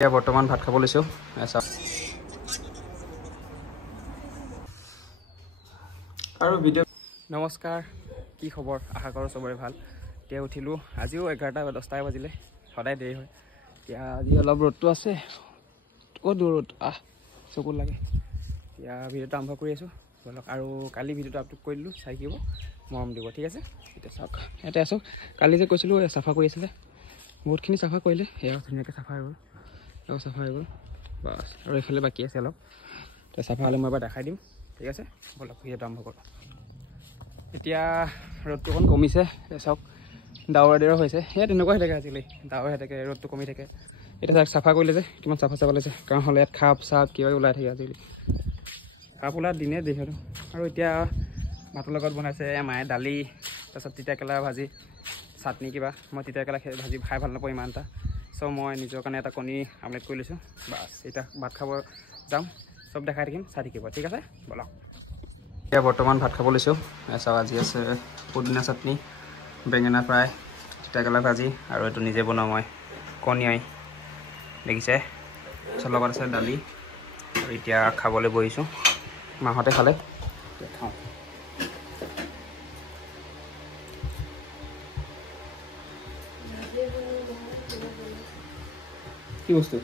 এতিয়া বৰ্তমান ভাত খাব লৈছো আৰু ভিডিঅ' নমস্কাৰ কি খবৰ আশা কৰোঁ চবৰে ভাল এতিয়া উঠিলোঁ আজিও 11:10 বাজিলে সদায় দেৰি হয় এতিয়া আজি অলপ ৰ'দটো আছে ক'ত ৰ'দ চকুত লাগে এতিয়া ভিডিঅ'টো আৰম্ভ কৰি আছোঁ বলক আৰু কালি ভিডিঅ'টো আপলোড কৰি দিলোঁ চাই দিব মৰম দিব ঠিক আছে এতিয়া চাওক ইয়াতে আছোঁ কালি যে কৈছিলোঁ চাফা কৰি আছিলে বহুতখিনি চাফা কৰিলে সেয়া ধুনীয়াকৈ চাফা হৈ গ'ল চাফা হৈ গ'ল বাছ আৰু এইফালে বাকী আছে অলপ তো চাফা হ'লে মই এবাৰ দেখাই দিম ঠিক আছে বলক ভিডিঅ'টো আৰম্ভ কৰোঁ এতিয়া ৰ'দটো অকণ কমিছে চাওক ডাৱৰ হৈছে সেয়া তেনেকুৱা হৈ থাকে আজিকালি ডাৱৰ হৈ থাকে ৰ'দটো কমি থাকে এতিয়া চাওক চাফা কৰিলে যে কিমান চাফা লাগিছে কাৰণ হ'লে ইয়াত সাপ চাপ কিবা ওলাই থাকে আজিকালি সাপ ওলোৱা দিনে যিহেতু আৰু এতিয়া ভাতৰ লগত বনাইছে মায়ে দালি তাৰপিছত তিতাকেৰেলা ভাজি চাটনি কিবা মই তিতাকেৰেলা ভাজি খাই ভাল নাপাওঁ ইমান এটা চ' মই নিজৰ কাৰণে এটা কণী আমলেট কৰি লৈছোঁ বাছ এতিয়া ভাত খাব যাম চব দেখাই থাকিম চাই থাকিব ঠিক আছে বলক এতিয়া বৰ্তমান ভাত খাব লৈছোঁ চাওক আজি আছে পুদিনা চাটনি বেঙেনা ফ্ৰাই তিতাকেৰেলা ভাজি আৰু এইটো নিজে বনাওঁ মই কণী দেখিছে তাৰপিছত লগত আছে দালি আৰু এতিয়া খাবলৈ বহিছোঁ মাহঁতে খালে খাওঁ কি বস্তু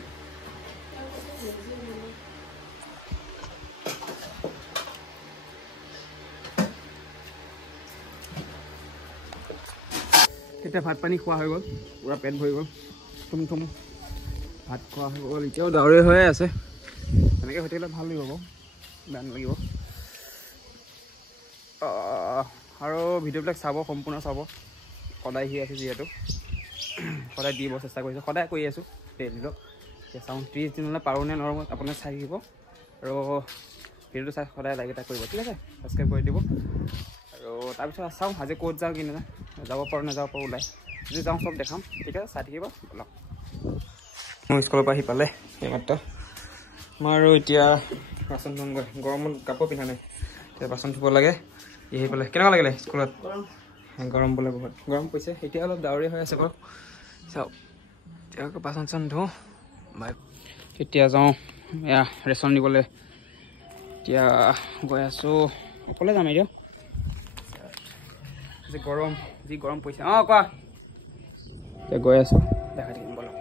এতিয়া ভাত পানী খোৱা হৈ গ'ল পূৰা পেট ভৰি গ'ল তুম ভাত খোৱা হৈ গ'ল এতিয়াও ডাৱৰীয়া হৈয়ে আছে এনেকৈ হৈ থাকিলে ভাল লাগিব বাৰু বেয়া নালাগিব আৰু ভিডিঅ'বিলাক চাব সম্পূৰ্ণ চাব সদায় আহি আছে যিহেতু সদায় দিব চেষ্টা কৰিছোঁ সদায় কৰি আছোঁ ডেইলি এতিয়া চাওঁ 30 দিনলৈ পাৰোঁ নে নোৱাৰোঁ আপোনালোকে চাই থাকিব আৰু ভিডিঅ'টো চাই সদায় লাইক এটা কৰিব ঠিক আছে ছাবস্ক্ৰাইব কৰি দিব আৰু তাৰপিছত চাওঁ আজি ক'ত যাওঁ কি নাযাওঁ যাব পাৰোঁ নাযাব পাৰোঁ ওলাই যদি যাওঁ চব দেখাম ঠিক আছে চাই থাকিব অলপ মোৰ স্কুলৰ পৰা আহি পালে এইমাত্ৰ মই আৰু এতিয়া বাচন ধুমগৈ গৰমত কাপোৰ পিন্ধা নাই এতিয়া বাচন ধুব লাগে আহি পেলাই কেনেকুৱা লাগিলে স্কুলত গৰম বোলে বহুত গৰম পৰিছে এতিয়া অলপ ডাৱৰীয়া হৈ আছে বাৰু চাওক এতিয়া বাচন চাচন ধুওঁ এতিয়া যাওঁ এয়া ৰেচন দিবলৈ এতিয়া গৈ আছোঁ অকলে যাম এতিয়া যি গৰম পৰিছে কোৱা এতিয়া গৈ আছোঁ দেখাই থাকিম বলক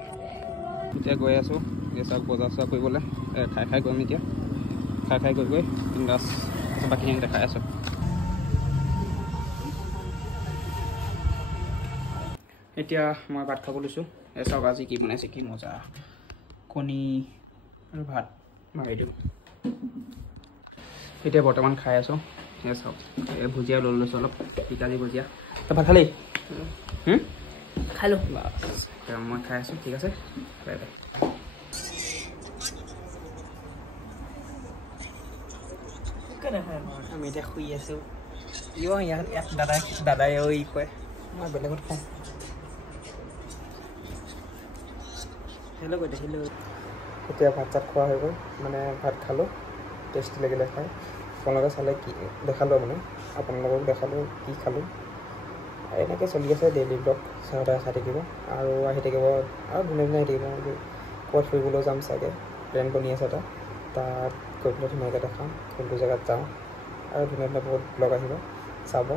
এতিয়া গৈ আছোঁ এতিয়া চাওক বজাৰ চজাৰ কৰিবলৈ খাই গৈম এতিয়া খাই গৈ বিন্দাছ বাকীখিনি দেখাই আছোঁ এতিয়া মই ভাত খাব লৈছোঁ চাওক আজি কি বনাইছে কি মজা কণী আৰু ভাত মাৰি দিওঁ এতিয়া বৰ্তমান খাই আছোঁ চাওক ভুজিয়া লৈ লৈছোঁ অলপ পিকাজি ভুজিয়া তই ভাত খালি খালোঁ মই খাই আছোঁ ঠিক আছে বাই বাই আমি এতিয়া শুই আছোঁ ইয়াত দাদাই কয় মই বেলেগত খাওঁ হেল্ল' এতিয়া ভাত চাত খোৱা হৈ গ'ল মানে ভাত খালোঁ টেষ্টি লাগিলে খাই আপোনালোকে চালে কি দেখালোঁ মানে আপোনালোকক দেখালোঁ কি খালোঁ এনেকৈ চলি আছে ডেইলি ব্লগ সদায় চাই থাকিব আৰু আহি থাকিব আৰু ধুনীয়া আহি থাকিব ক'ৰবাত ফুৰিবলৈ যাম চাগে প্লেন বনি আছে এটা তাত গৈ পেলাই ধুনীয়াকৈ দেখাম কোনটো জেগাত যাওঁ আৰু ধুনীয়া বহুত ব্লগ আহিব চাব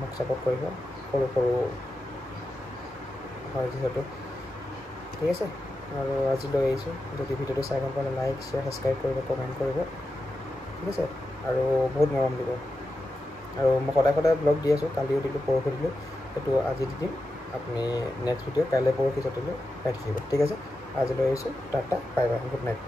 মোক ছাপৰ্ট কৰিব সৰু হয় যিহেতু ঠিক আছে আৰু আজিলৈ আহিছোঁ যদি ভিডিঅ'টো চাই ভাল পালে লাইক শ্বেয়াৰ ছাবস্ক্ৰাইব কৰিব কমেণ্ট কৰিব ঠিক আছে আৰু বহুত মৰম দিব আৰু মই সদায় ব্লগ দি আছোঁ কালিও দিলোঁ পৰহি দিলোঁ সেইটো আজি দি দিম আপুনি নেক্সট ভিডিঅ' কাইলৈ পৰহি দিলোঁ পাই থাকিব ঠিক আছে আজিলৈ আহিছোঁ tata bye bye good night